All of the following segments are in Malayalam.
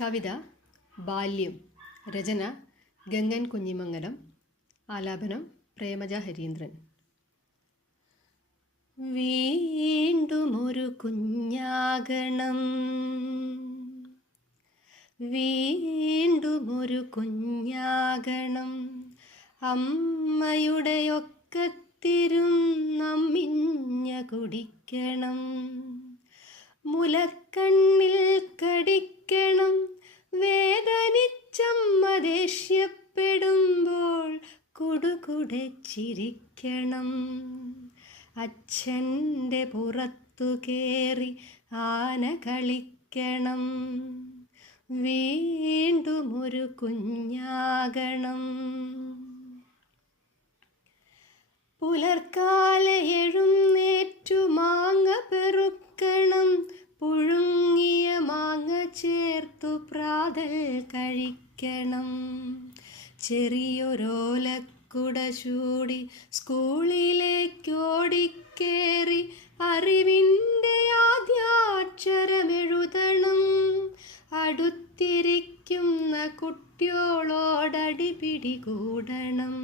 കവിത ബാല്യം. രചന ഗംഗൻ കുഞ്ഞിമംഗലം. ആലാപനം പ്രേമജ ഹരീന്ദ്രൻ. വീണ്ടുമൊരു കുഞ്ഞാകണം, വീണ്ടുമൊരു കുഞ്ഞാകണം, അമ്മയുടെ ഒക്കത്തിരുന്നമ്മിഞ്ഞ കുടിക്കണം, മുലക്കണ്ണിൽ കടിക്കണം, വേദനിച്ചമ്മ ദേഷ്യപ്പെടുമ്പോൾ കുടുകുടെ ചിരിക്കണം, അച്ഛൻ്റെ പുറത്തു കയറി ആന കളിക്കണം, വീണ്ടുമൊരു കുഞ്ഞാകണം. പുലർക്കാലെ എഴുന്നേറ്റു മാങ്ങ പെറുക്കണം, പുഴുങ്ങിയ മാങ്ങ ചേർത്തു പ്രാതൽ കഴിക്കണം, ചെറിയൊരോലക്കുട ചൂടി സ്കൂളിലേക്കോടിക്കേറി അറിവിൻ്റെ ആദ്യാക്ഷരമെഴുതണം, അടുത്തിരിക്കുന്ന കുട്ടിയോളോടടി പിടികൂടണം,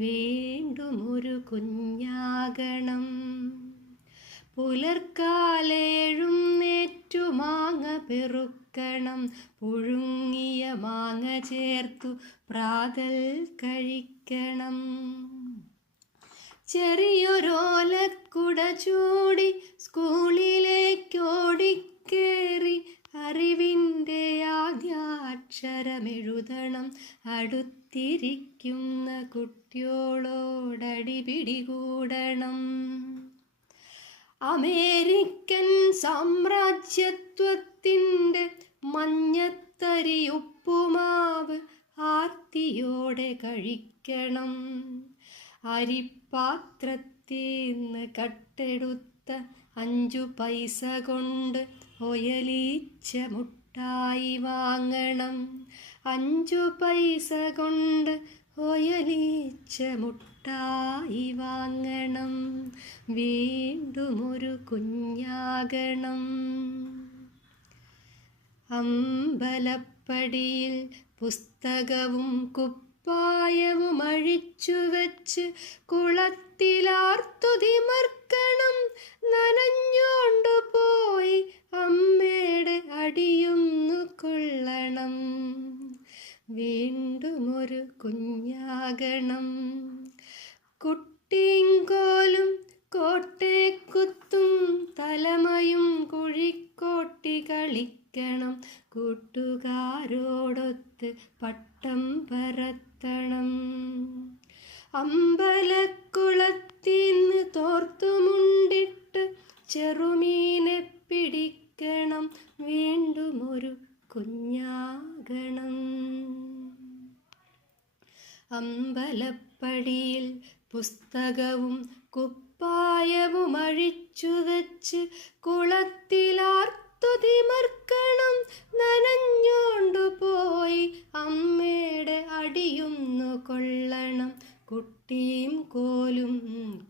വീണ്ടുമൊരു കുഞ്ഞാകണം. പുലർക്കാലെ എഴുന്നേറ്റു മാങ്ങ പെറുക്കണം, പുഴുങ്ങിയ മാങ്ങ ചേർത്തു പ്രാതൽ കഴിക്കണം, ചെറിയൊരോലക്കുട ചൂടി സ്കൂളിലേക്കോടിക്കേറി അറിവിൻ്റെ ആദ്യാക്ഷരമെഴുതണം, അടുത്തിരിക്കുന്ന കുട്ടിയോളോടടി പിടികൂടണം. അമേരിക്കൻ സാമ്രാജ്യത്വത്തിൻ്റെ മഞ്ഞത്തരി ഉപ്പുമാവ് ആർത്തിയോടെ കഴിക്കണം, അരിപ്പാത്രത്തിന്ന് കട്ടെടുത്ത 5 പൈസ കൊണ്ട് ഒയലീച്ച മുട്ടായി വാങ്ങണം, 5 പൈസ കൊണ്ട് ഒയലീച്ച മുട്ടായി വാങ്ങണം, വീണ്ടുമൊരു കുഞ്ഞാകണം. അമ്പലപ്പടിയിൽ പുസ്തകവും കുപ്പായവും അഴിച്ചുവെച്ച് കുളത്തിലാർത്തുതിമർക്കണം, നനഞ്ഞോണ്ടു പോയി അമ്മയുടെ അടിയൊന്നു കൊള്ളണം, വീണ്ടുമൊരു കുഞ്ഞാകണം. കുട്ടിങ്കോലും കോട്ടേക്കുത്തും തലമയും കുഴിക്കോട്ടി കളിക്കണം, കൂട്ടുകാരോടൊത്ത് പട്ടം പറത്തണം, അമ്പലക്കുളത്തിന്ന് തോർത്തുമുണ്ടിട്ട് ചെറുമീനെ പിടിക്കണം, വീണ്ടുമൊരു കുഞ്ഞാകണം. അമ്പലപ്പടിയിൽ പുസ്തകവും കുപ്പായവും അഴിച്ചുവെച്ച് കുളത്തിലാർത്തുതിമർക്കണം, നനഞ്ഞോണ്ടു പോയി അമ്മയുടെ അടിയൊന്നു കൊള്ളണം, കുട്ടിയും കോലും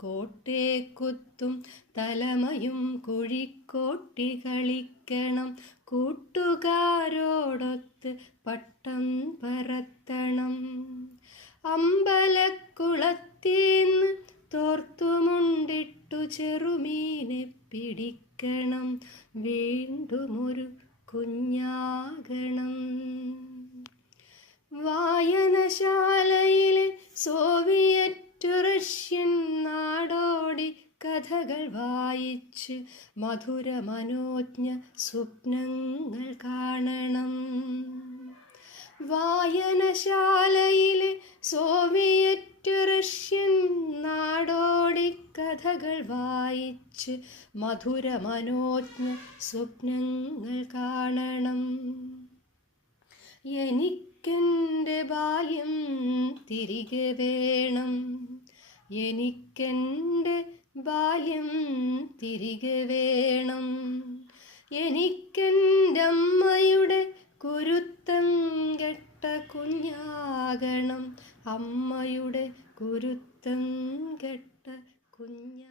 കോട്ടേക്കുത്തും തലമയും കുഴിക്കോട്ടി കളിക്കണം, കൂട്ടുകാരോടൊത്ത് പട്ടം പറത്തണം, അമ്പലക്കുളത്തിന്ന് തോർത്തുമുണ്ടിട്ടു ചെറുമീനെ പിടിക്കണം, വീണ്ടുമൊരു കുഞ്ഞാകണം. വായനശാലയിലെ സോവിയറ്റ് റഷ്യൻ നാടോടി കഥകൾ വായിച്ച് മധുര മനോജ്ഞ സ്വപ്നങ്ങൾ കാണണം, വായനശാലയിലെ സോവിയറ്റ് റഷ്യൻ നാടോടി കഥകൾ വായിച്ച് മധുര മനോജ്ഞ സ്വപ്നങ്ങൾ കാണണം, എനിക്കെൻ്റെ ബാല്യം തിരികെ വേണം, എനിക്കെൻ്റെ ബാല്യം തിരികെ വേണം, എനിക്കെൻ്റെ അമ്മയുടെ കുരുത്തം കെട്ട കുഞ്ഞാകണം, അമ്മയുടെ കുരുത്തം കെട്ട കുഞ്ഞാ